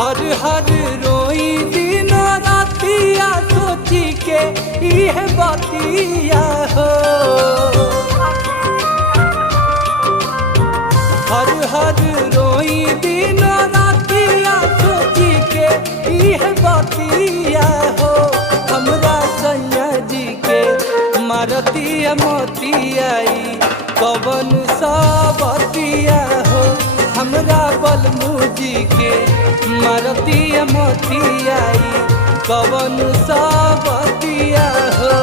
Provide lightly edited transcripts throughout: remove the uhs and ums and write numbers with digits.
हर हर रोई दिन रातिया सोची के यह बतिया हो। हर हर रोई दिन रातिया सोची के यह बतिया हो। हमरा सैया जी के मारतिया मोतियाई कवन सबतिया हो। हमरा बलमू जी के मारतिया मोतियाई कवन सबतिया हो।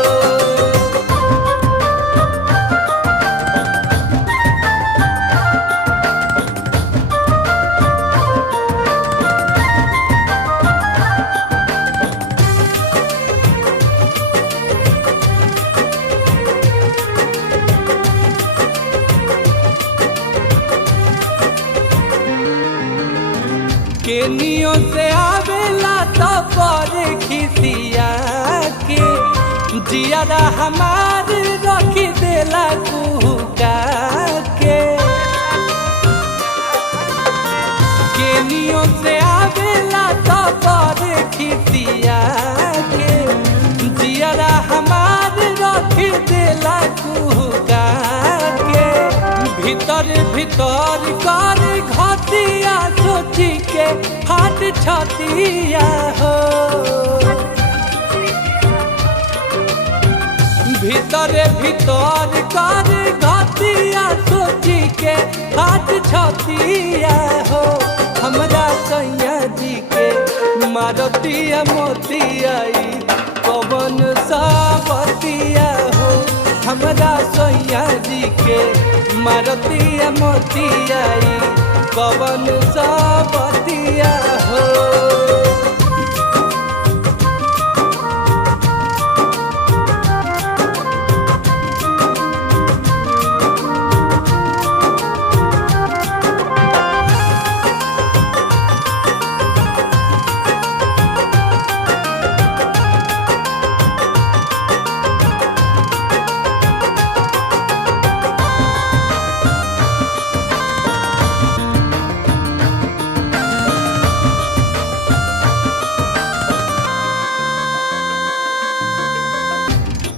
केनियो से आवेला तो पर खिसिया के जियारा हमार रख देला कुहुका के। केनियो से आवेला तो पर खिसिया के जियारा हमार रख देला कुहुका के। भीतर भीतर कर घटिया सोची के हाथ छतिया हो। भीतर भीतर कर घटिया सोची के हाथ छतिया हो। हमरा सैया जी के मारतिया मोतियाई कवन सबतिया हो। हमरा सैया जी के मारतिया मोतियाई कवन सबतिया हो।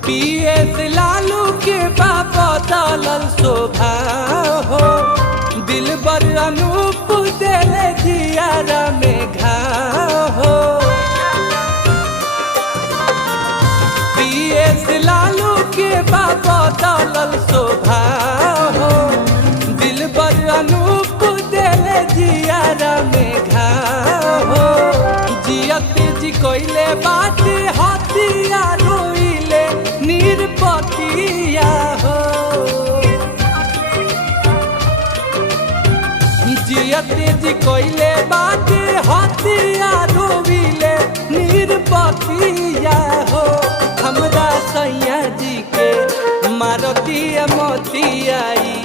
PS लालू के बाबा दलल शोभा हो। दिल बर अनूप देले जियारा में घाव हो। PS लालू के बाबा दलल शोभा हो। दिल बर अनूप देले जियारा में घाव हो। जियत जी कोइले बात हतिया रोइले निरपतिया हो। जियत जी कोइले बात हतिया रोइले निरपतिया हो। हमरा सैया जी के मारतिया मोतियाई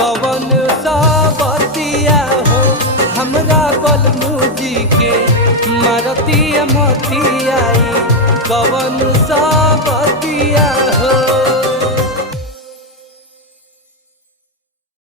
कवन सबतिया हो। हमरा बलमू जी के मारतिया मोतियाई कवन सब